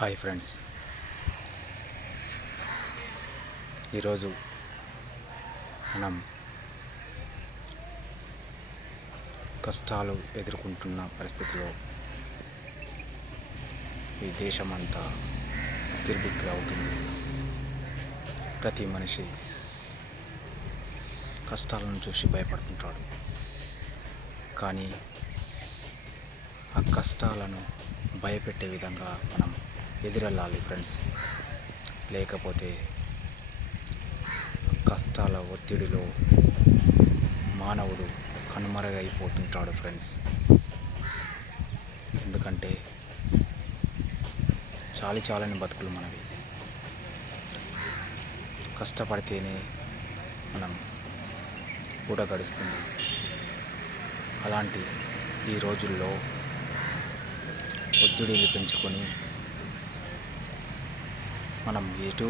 Hi friends, ఈరోజు మనం కష్టాలు ఎదుర్కొంటున్న పరిస్థితిలో ఈ దేశమంతా గిర్బిక్కి అవుతుంది. ప్రతి మనిషి కష్టాలను చూసి భయపడుతుంటాడు. కానీ ఆ కష్టాలను భయపెట్టే విధంగా మనం ఎదురెళ్ళాలి ఫ్రెండ్స్. లేకపోతే కష్టాల ఒత్తిడిలో మానవుడు కనుమరుగైపోతుంటాడు ఫ్రెండ్స్. ఎందుకంటే చాలని బతుకులు మనవి. కష్టపడితేనే మనం కూడా గడుస్తుంది. అలాంటి ఈ రోజుల్లో ఒత్తిడిని పెంచుకొని మనం ఎటు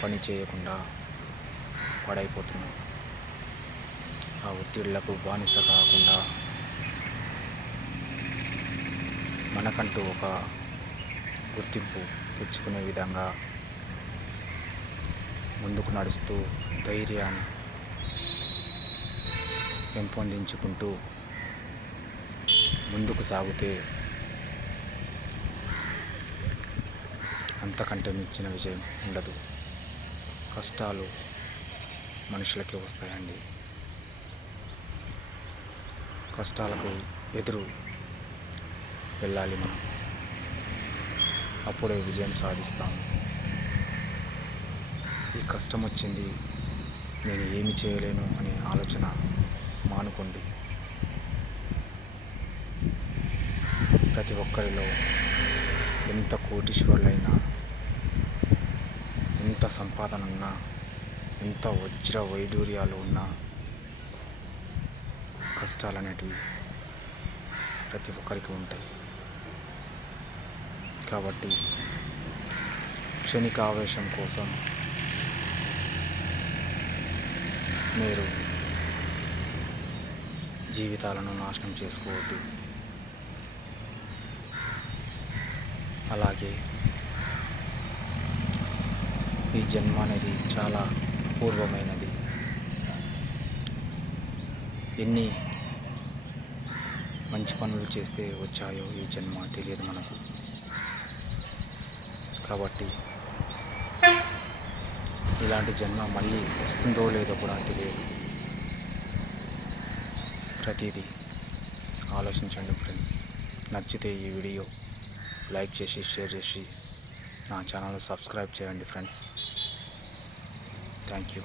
పని చేయకుండా పడైపోతున్నాం. ఆ ఒత్తిళ్లకు బానిస కాకుండా మనకంటూ ఒక గుర్తింపు తెచ్చుకునే విధంగా ముందుకు నడుస్తూ ధైర్యాన్ని పెంపొందించుకుంటూ ముందుకు సాగితే అంతకంటే మించిన విజయం ఉండదు. కష్టాలు మనుషులకే వస్తాయండి. కష్టాలకు ఎదురు వెళ్ళాలి మనం. అప్పుడే విజయం సాధిస్తాము. ఈ కష్టం వచ్చింది, నేను ఏమి చేయలేను అనే ఆలోచన మానుకోండి. ప్రతి ఒక్కరిలో ఎంత కోటీశ్వరులైనా, ఎంత సంపాదన ఉన్నా, ఎంత వజ్ర వైడూర్యాలు ఉన్నా కష్టాలు అనేటివి ప్రతి ఒక్కరికి ఉంటాయి. కాబట్టి క్షణిక ఆవేశం కోసం మీరు జీవితాలను నాశనం చేసుకోవద్దు. అలాగే ఈ జన్మ అనేది చాలా అపూర్వమైనది. ఎన్ని మంచి పనులు చేస్తే వచ్చాయో ఈ జన్మ తెలియదు మనకు. కాబట్టి ఇలాంటి జన్మ మళ్ళీ వస్తుందో లేదో కూడా తెలియదు. ప్రతిదీ ఆలోచించండి ఫ్రెండ్స్. నచ్చితే ఈ వీడియో లైక్ చేసి షేర్ చేసి నా ఛానల్ సబ్స్క్రైబ్ చేయండి ఫ్రెండ్స్. Thank you.